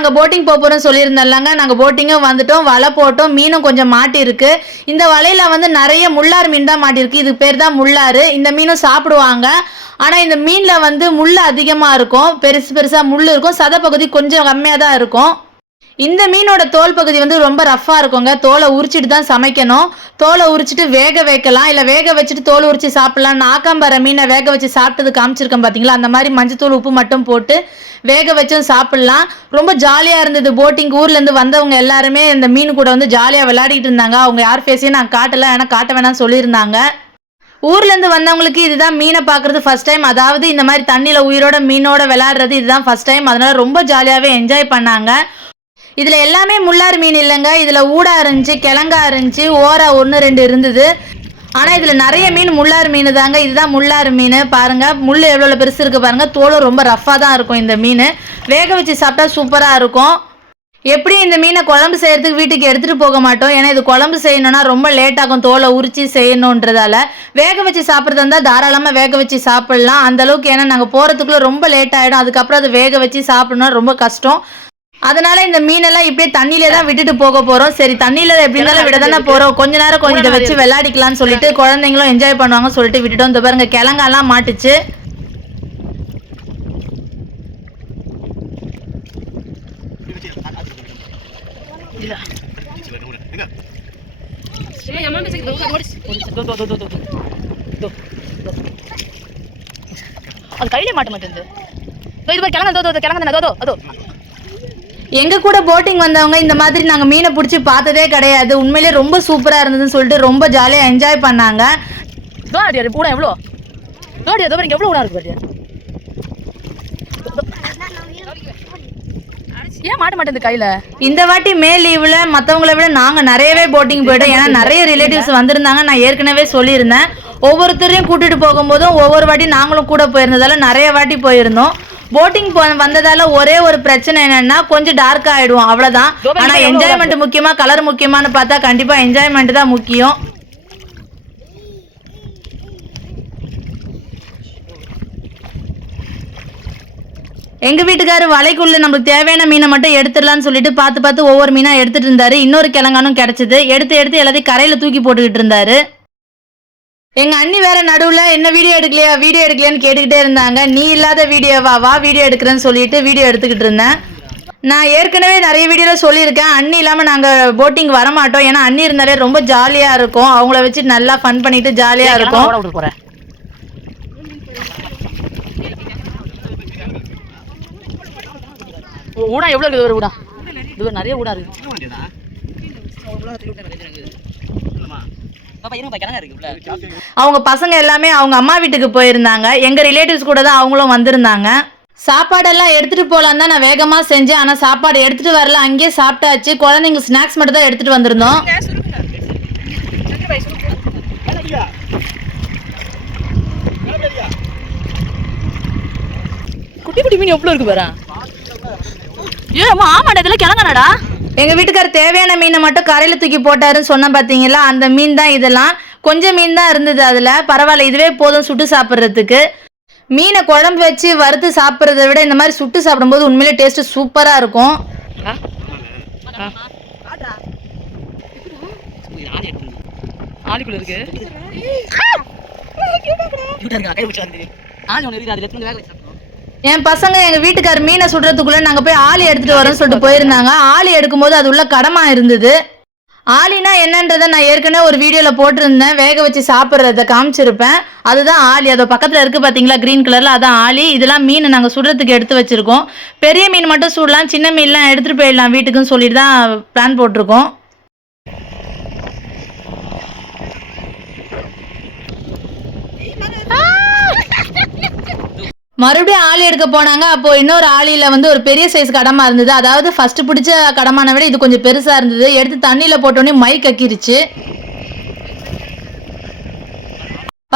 நாங்கள் போட்டிங் போக போகிறோம் சொல்லியிருந்தோம்லங்க நாங்கள் போட்டிங்கும் வந்துட்டோம் வலை போட்டோம் மீனும் கொஞ்சம் மாட்டியிருக்கு. இந்த வலையில் வந்து நிறைய முள்ளார் மீன் தான் மாட்டிருக்கு இது பேர் தான் முள்ளாறு. இந்த மீனும் சாப்பிடுவாங்க. ஆனால் இந்த மீனில் வந்து முள் அதிகமாக இருக்கும். பெருசு பெருசாக முள் இருக்கும். சதப்பகுதி கொஞ்சம் கம்மியாக தான் இருக்கும். இந்த மீனோட தோல் பகுதி வந்து ரொம்ப ரஃப்பாக இருக்குங்க. தோலை உரிச்சிட்டு தான் சமைக்கணும். தோலை உரிச்சிட்டு வேக வைக்கலாம். இல்லை வேக வச்சுட்டு தோல் உரிச்சு சாப்பிடலாம். நாக்காம்பர மீனை வேக வச்சு சாப்பிட்டது காமிச்சிருக்கேன் பார்த்தீங்களா அந்த மாதிரி மஞ்சத்தூள் உப்பு மட்டும் போட்டு வேக வச்சும் சாப்பிடலாம். ரொம்ப ஜாலியாக இருந்தது. போட்டிங் ஊர்லேருந்து வந்தவங்க எல்லாருமே இந்த மீன் கூட வந்து ஜாலியாக விளையாடிட்டு இருந்தாங்க. அவங்க யார் ஃபேஸையும் நான் காட்டலை. ஏன்னா காட்ட வேணாம்னு சொல்லியிருந்தாங்க. ஊர்லேருந்து வந்தவங்களுக்கு இதுதான் மீனை பார்க்குறது ஃபர்ஸ்ட் டைம் அதாவது இந்த மாதிரி தண்ணியில் உயிரோட மீனோட விளையாடுறது இதுதான் ஃபஸ்ட் டைம் அதனால் ரொம்ப ஜாலியாகவே என்ஜாய் பண்ணாங்க. இதில் எல்லாமே முள்ளார் மீன் இல்லைங்க. இதில் ஊடா இருந்துச்சு கிழங்கா இருந்துச்சு ஓரா ஒன்று ரெண்டு இருந்தது. ஆனால் இதில் நிறைய மீன் முள்ளார் மீன் தாங்க. இதுதான் முள்ளார் மீன். பாருங்க முள் எவ்வளோ பெருசு இருக்கு பாருங்க. தோலும் ரொம்ப ரஃப்பாக தான் இருக்கும் இந்த மீன். வேக வச்சு சாப்பிட்டா சூப்பராக இருக்கும். எப்படி இந்த மீனை குழம்பு செய்யறதுக்கு வீட்டுக்கு எடுத்துட்டு போக மாட்டோம். ஏன்னா இது குழம்பு செய்யணும்னா ரொம்ப லேட் ஆகும். தோலை உரிச்சு செய்யணுன்றதால. வேக வச்சு சாப்பிட்றது இருந்தால் தாராளமாக வேக வச்சு சாப்பிடலாம். அந்த அளவுக்கு ஏன்னா நாங்கள் போகிறதுக்குள்ள ரொம்ப லேட் ஆகிடும் அதுக்கப்புறம் அதை வேக வச்சு சாப்பிடணும் ரொம்ப கஷ்டம். அதனால இந்த மீனெல்லாம் இப்படியே தண்ணியிலே தான் விட்டுட்டு போக போறோம். சரி தண்ணியில எப்படி இருந்தாலும் விட தானே போறோம். கொஞ்ச நேரம் கொஞ்சம் இதை வச்சு விளையாடிக்கலாம்னு சொல்லிட்டு குழந்தைங்களும் என்ஜாய் பண்ணுவாங்க சொல்லிட்டு விட்டுட்டோம். இந்த பாருங்க கிழங்கெல்லாம் மாட்டுச்சு. அது கையிலே மாட்ட மாட்டேங்குது. இதோ மாதிரி கிழங்கு தானே அதோ. எங்க கூட போட்டிங் வந்தவங்க இந்த மாதிரி நாங்க மீனை பிடிச்சி பார்த்ததே கிடையாது. உண்மையிலேயே ரொம்ப சூப்பரா இருந்ததுன்னு சொல்லிட்டு ரொம்ப ஜாலியா என்ஜாய் பண்ணாங்க. அது பூடா எவ்வளோ? இதோ அடி அதோ எவ்வளோ இருக்கு ஏன் மாட்ட மாட்டேங்குது கையில? இந்த வாட்டி மே லீவ்ல மத்தவங்கள விட நாங்க நிறையவே போட்டிங் போயிட்டோம். ஏன்னா நிறைய ரிலேட்டிவ்ஸ் வந்திருந்தாங்க. நான் ஏற்கனவே சொல்லியிருந்தேன். ஒவ்வொருத்தரையும் கூட்டிட்டு போகும்போதும் ஒவ்வொரு வாட்டி நாங்களும் கூட போயிருந்ததால நிறைய வாட்டி போயிருந்தோம். போட்டிங் வந்ததால ஒரே ஒரு பிரச்சனை என்னன்னா கொஞ்சம் டார்க் ஆயிடுவோம். அவ்வளவுதான். ஆனா என்ஜாய்மெண்ட் முக்கியமா கலர் முக்கியமான்னு பார்த்தா கண்டிப்பா என்ஜாய்மெண்ட் தான் முக்கியம். எங்க வீட்டுக்காரு வலைக்குள்ள நம்மளுக்கு தேவையான மீனை மட்டும் எடுத்துடலாம்னு சொல்லிட்டு பார்த்து பார்த்து ஒவ்வொரு மீனா எடுத்துட்டு இருந்தாரு. இன்னொரு கிழங்கானும் கிடைச்சது. எடுத்து எடுத்து எல்லாத்தையும் கரையில தூக்கி போட்டுக்கிட்டு இருந்தாரு. எங்க அண்ணி வேற நடுவுல என்ன வீடியோ எடுக்கலையா? வீடியோ எடுக்கலையான்னு கேட்டுக்கிட்டே இருந்தாங்க. நீ இல்லாத வீடியோவா வா வீடியோ எடுக்கிறேன்னு சொல்லிட்டு வீடியோ எடுத்துக்கிட்டு இருந்தேன். நான் ஏற்கனவே நிறைய வீடியோல சொல்லியிருக்கேன். அண்ணி இல்லாம நாங்க போட்டிங் வர மாட்டோம் ஏன்னா அண்ணி இருந்தாலே ரொம்ப ஜாலியா இருக்கும். அவங்கள வச்சு நல்லா ஃபன் பண்ணிட்டு ஜாலியா இருக்கும் ஊடா எவ்வளோ இருக்குது? ஊடா. இது நிறைய ஊடா இருக்கு பாப்பா இருங்க கிழங்கா இருக்கு உள்ள அவங்க பசங்க எல்லாமே அவங்க அம்மா வீட்டுக்கு போயிருந்தாங்க. எங்க ரிலேட்டிவ்ஸ் கூட தான் அவங்களும் வந்திருந்தாங்க. சாப்பாடெல்லாம் எடுத்துட்டு போலாம் தான் நான் வேகமா செஞ்சேன். ஆனா சாப்பாடு எடுத்துட்டு வரல. அங்கேயே சாப்பிட்டாச்சு. குழந்தைங்க ஸ்நாக்ஸ் மட்டும் தான் எடுத்துட்டு வந்திருந்தோம். குட்டி குட்டி மீன் எவ்வளோ இருக்கு பாரு. ஏ ஆமாடா இதெல்லாம் கிழங்காடா எங்க வீட்டுக்கார் தேவையான மீனை மட்டும் கரையில தூக்கி போட்டாருன்னு சொன்ன பாத்தீங்களா? அந்த மீன் தான் இதெல்லாம். கொஞ்சம் மீன் தான் இருந்தது அதுல. பரவாயில்ல இதுவே போதும் சுட்டு சாப்பிட்றதுக்கு. மீனை குழம்பு வச்சு வறுத்து சாப்பிட்றத விட இந்த மாதிரி சுட்டு சாப்பிடும்போது உண்மையிலே டேஸ்ட் சூப்பரா இருக்கும். ஆளுக்குள்ள இருக்கு. ஆளு ஒன்று இருக்கு அதில் எடுத்து வேக வச்சு. என் பசங்க எங்க வீட்டுக்கார் மீனை சுடுறதுக்குள்ள நாங்க போய் ஆளி எடுத்துட்டு வரோம்னு சொல்லிட்டு போயிருந்தாங்க. ஆளி எடுக்கும்போது அது உள்ள கடமா இருந்தது. ஆலினா என்னன்றத நான் ஏற்கனவே ஒரு வீடியோல போட்டிருந்தேன். வேக வச்சு சாப்பிட்றத காமிச்சிருப்பேன். அதுதான் ஆலி அதோ பக்கத்துல இருக்கு பாத்தீங்களா கிரீன் கலர்ல அதான் ஆலி இதெல்லாம் மீன் நாங்க சுடுறதுக்கு எடுத்து வச்சிருக்கோம். பெரிய மீன் மட்டும் சுடலாம் சின்ன மீன்லாம் எடுத்துட்டு போயிடலாம் வீட்டுக்குன்னு சொல்லிட்டு தான் பிளான் போட்டிருக்கோம். மறுபடியும் ஆளி எடுக்க போனாங்க. அப்போ இன்னொரு ஆளியில வந்து ஒரு பெரிய சைஸ் கடமா இருந்தது. அதாவது ஃபர்ஸ்ட் பிடிச்ச கடமான விட இது கொஞ்சம் பெருசா இருந்தது. எடுத்து தண்ணியில போட்டோன்னே மை கக்கிருச்சு.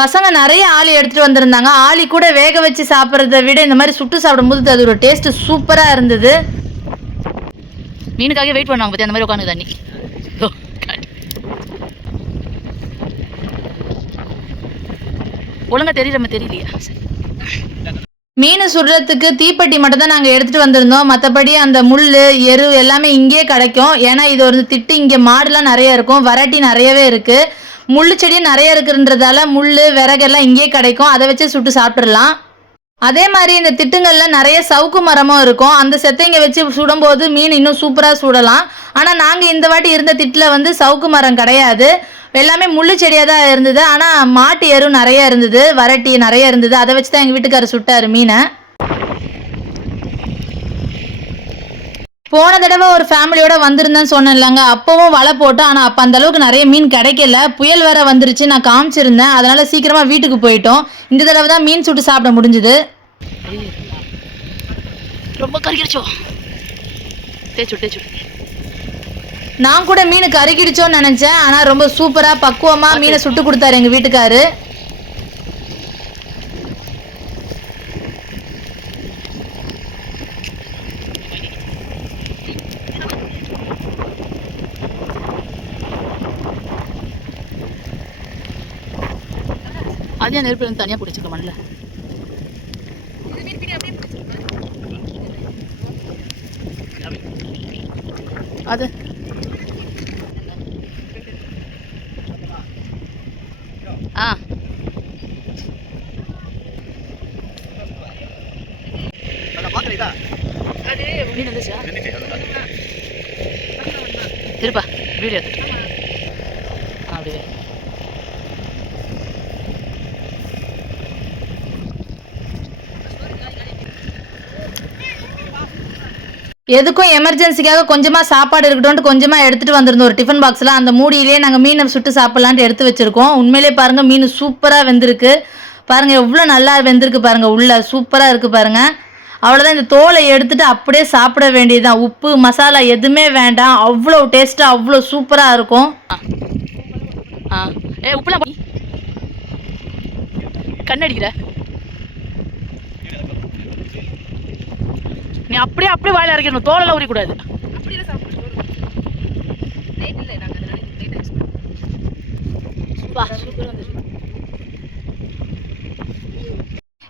பசங்க நிறைய ஆளி எடுத்துட்டு வந்திருந்தாங்க. ஆளி கூட வேக வச்சு சாப்பிட்றத விட இந்த மாதிரி சுட்டு சாப்பிடும்போது அது ஒரு டேஸ்ட் சூப்பரா இருந்தது. மீனுக்காக வெயிட் பண்ணுவாங்க பத்தி அந்த மாதிரி உட்காந்து தண்ணி. Oh ஒழுங்கா தெரியல தெரியலையா? சரி மீன் சுடுறதுக்கு தீப்பெட்டி மட்டும் தான் நாங்கள் எடுத்துகிட்டு வந்திருந்தோம். மற்றபடி அந்த முள் எரு எல்லாமே இங்கேயே கிடைக்கும். ஏன்னா இது ஒரு திட்டு இங்கே மாடுலாம் நிறைய இருக்கும். வெரைட்டி நிறையவே இருக்குது முள் செடியும் நிறைய இருக்குன்றதால முள் விறகெல்லாம் இங்கேயே கிடைக்கும். அதை வச்சு சுட்டு சாப்பிட்றலாம் அதே மாதிரி இந்த திட்டுங்கள்ல நிறைய சவுக்கு மரமும் இருக்கும். அந்த செத்தைங்க வச்சு சுடும்போது மீன் இன்னும் சூப்பராக சுடலாம். ஆனால் நாங்கள் இந்த வாட்டி இருந்த திட்டில் வந்து சவுக்கு மரம் கிடையாது. எல்லாமே முள்ளு செடியாக தான் இருந்தது. ஆனால் மாட்டு எரு நிறைய இருந்தது. வரட்டி நிறைய இருந்தது. அதை வச்சு தான் எங்கள் வீட்டுக்காரர் சுட்டார் மீனை. போன தடவை ஒரு ஃபேமிலியோட வந்திருந்தேன்னு சொன்னேன்லங்க. அப்பவும் வலை போட்டோம். ஆனால் அப்போ அந்த அளவுக்கு நிறைய மீன் கிடைக்கல. புயல் வேற வந்துருச்சு. நான் காமிச்சிருந்தேன். அதனால சீக்கிரமாக வீட்டுக்கு போயிட்டோம். இந்த தடவை தான் மீன் சுட்டு சாப்பிட முடிஞ்சுது. ரொம்ப கறிக்கிடுச்சோ தேய்ச்சு தேய்ச்சு நான் கூட மீன் கருகிடுச்சோன்னு நினைச்சேன். ஆனா ரொம்ப சூப்பரா பக்குவமா மீனை சுட்டு கொடுத்தாரு எங்க வீட்டுக்காரு. அதே நெருப்பு வந்து தனியாக பிடிச்சிக்க மண்ணில்? அது. ஆ. இருப்பா வீடியோ. எதுக்கும் எமர்ஜென்சிக்காக கொஞ்சமா சாப்பாடு இருக்கட்டும் கொஞ்சமா எடுத்துட்டு வந்திருந்தோம். ஒரு டிஃபன் பாக்ஸ்ல அந்த மூடியிலே நாங்க மீனை சுட்டு சாப்பிடலான்ட்டு எடுத்து வச்சிருக்கோம். உண்மையிலே பாருங்க மீன் சூப்பரா வெந்திருக்கு. பாருங்க எவ்வளோ நல்லா வெந்திருக்கு பாருங்க உள்ள சூப்பரா இருக்கு பாருங்க. அவ்வளோதான் இந்த தோலை எடுத்துட்டு அப்படியே சாப்பிட வேண்டியதுதான். உப்பு மசாலா எதுவுமே வேண்டாம். அவ்வளோ டேஸ்ட்டாக அவ்வளோ சூப்பராக இருக்கும். ஆ. ஏ உப்புலாம் கண்ணடிக்கிற நீ அப்படியே அப்படியே வாயில இறக்கணும் தோலெல்லாம் உரிக்கூடாது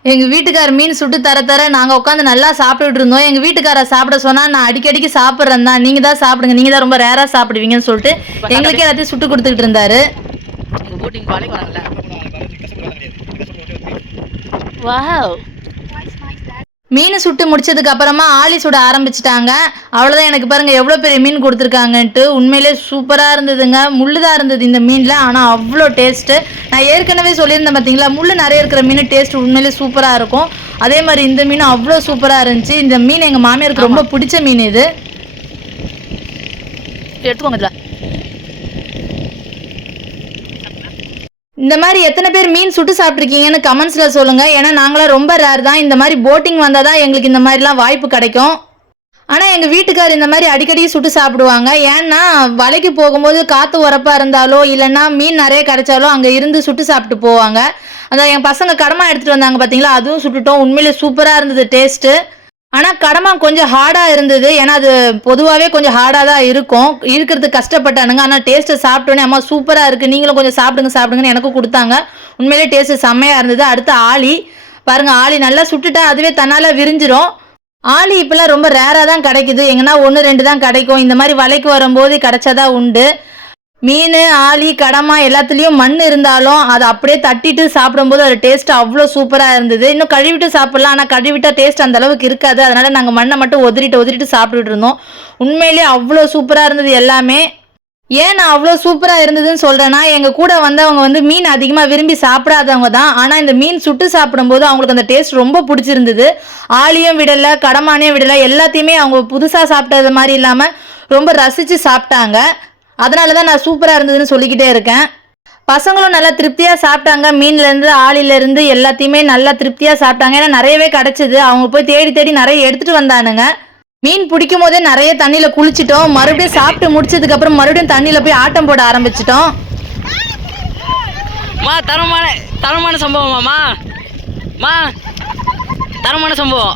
எங்கள் வீட்டுக்கார மீன் சுட்டு தர தர நாங்கள் உட்காந்து நல்லா சாப்பிட்டுட்டு இருந்தோம். எங்கள் வீட்டுக்கார சாப்பிட சொன்னால் நான் அடிக்கடிக்கு சாப்பிட்றேன் தான். நீங்கள் தான் சாப்பிடுங்க. நீங்கள் தான் ரொம்ப ரேராக சாப்பிடுவீங்கன்னு சொல்லிட்டு எங்களுக்கே எல்லாத்தையும் சுட்டு கொடுத்துக்கிட்டு இருந்தாரு. வாவ் மீன் சுட்டு முடிச்சதுக்கு அப்புறமா ஆளி சுட ஆரம்பிச்சிட்டாங்க. அவ்வளோதான் எனக்கு பாருங்க எவ்வளோ பெரிய மீன் கொடுத்துருக்காங்கன்ட்டு. உண்மையிலே சூப்பராக இருந்ததுங்க. முள்ளு தான் இருந்தது இந்த மீனில் ஆனால் அவ்வளோ டேஸ்ட்டு நான் ஏற்கனவே சொல்லியிருந்தேன் பார்த்தீங்களா முள்ளு நிறைய இருக்கிற மீன் டேஸ்ட் உண்மையிலே சூப்பராக இருக்கும். அதே மாதிரி இந்த மீனும் அவ்வளோ சூப்பராக இருந்துச்சு. இந்த மீன் எங்கள் மாமியாருக்கு ரொம்ப பிடிச்ச மீன் இது. எடுத்துக்கோங்க இதில். இந்த மாதிரி எத்தனை பேர் மீன் சுட்டு சாப்பிட்ருக்கீங்கன்னு கமெண்ட்ஸில் சொல்லுங்கள் ஏன்னா நாங்களாம் ரொம்ப ரேர் தான். இந்த மாதிரி போட்டிங் வந்தால் தான் எங்களுக்கு இந்த மாதிரிலாம் வாய்ப்பு கிடைக்கும். ஆனால் எங்கள் வீட்டுக்கார் இந்த மாதிரி அடிக்கடி சுட்டு சாப்பிடுவாங்க. ஏன்னா வலைக்கு போகும்போது காற்று உரப்பாக இருந்தாலோ இல்லைன்னா மீன் நிறைய கிடைச்சாலோ அங்கே இருந்து சுட்டு சாப்பிட்டு போவாங்க. அதான் என் பசங்க கடமா எடுத்துகிட்டு வந்தாங்க பார்த்தீங்களா அதுவும் சுட்டுட்டோம். உண்மையிலே சூப்பராக இருந்தது டேஸ்ட்டு ஆனால் கடமா கொஞ்சம் ஹார்டாக இருந்தது. ஏன்னா அது பொதுவாகவே கொஞ்சம் ஹார்டாக தான் இருக்கும். இருக்கிறது கஷ்டப்பட்டானுங்க. ஆனால் டேஸ்ட்டு சாப்பிட்டோன்னே அம்மா சூப்பராக இருக்குது நீங்களும் கொஞ்சம் சாப்பிடுங்க சாப்பிடுங்கன்னு எனக்கும் கொடுத்தாங்க. உண்மையிலே டேஸ்ட்டு செம்மையாக இருந்தது. அடுத்து ஆளி பாருங்கள் ஆளி நல்லா சுட்டுட்டா அதுவே தன்னால் விரிஞ்சிரும். ஆளி இப்போல்லாம் ரொம்ப ரேராக தான் கிடைக்குது. எங்கன்னா ஒன்று ரெண்டு தான் கிடைக்கும். இந்த மாதிரி வலைக்கு வரும்போது கிடைச்சாதான் உண்டு. மீன் ஆளி கடமா எல்லாத்துலேயும் மண் இருந்தாலும் அதை அப்படியே தட்டிட்டு சாப்பிடும்போது அது டேஸ்ட் அவ்வளோ சூப்பராக இருந்தது. இன்னும் கழுவிட்டு சாப்பிடலாம் ஆனால் கழுவிட்டா டேஸ்ட் அந்த அளவுக்கு இருக்காது. அதனால நாங்கள் மண்ணை மட்டும் ஒதிரிட்டு ஒதிரிட்டு சாப்பிட்டுட்டு இருந்தோம். உண்மையிலேயே அவ்வளோ சூப்பராக இருந்தது எல்லாமே. ஏன் நான் அவ்வளோ சூப்பராக இருந்ததுன்னு சொல்கிறேன்னா எங்கள் கூட வந்தவங்க வந்து மீன் அதிகமாக விரும்பி சாப்பிடாதவங்க தான். ஆனால் இந்த மீன் சுட்டு சாப்பிடும்போது அவங்களுக்கு அந்த டேஸ்ட் ரொம்ப பிடிச்சிருந்தது. ஆளியும் விடலை கடமானையும் விடலை எல்லாத்தையுமே அவங்க புதுசாக சாப்பிட்டது மாதிரி இல்லாமல் ரொம்ப ரசித்து சாப்பிட்டாங்க. அதனால தான் நான் சூப்பராக இருந்ததுன்னு சொல்லிக்கிட்டே இருக்கேன். பசங்களும் நல்லா திருப்தியாக சாப்பிட்டாங்க. மீன்லேருந்து ஆளிலேருந்து எல்லாத்தையுமே நல்லா திருப்தியாக சாப்பிட்டாங்க. ஏன்னா நிறையவே கிடச்சிது. அவங்க போய் தேடி தேடி நிறைய எடுத்துகிட்டு வந்தானுங்க. மீன் பிடிக்கும் போதே நிறைய தண்ணியில் குளிச்சிட்டோம். மறுபடியும் சாப்பிட்டு முடிச்சதுக்கப்புறம் மறுபடியும் தண்ணியில் போய் ஆட்டம் போட ஆரம்பிச்சிட்டோம். மா தரமான தரமான சம்பவமாம்மா மா தரமான சம்பவம்.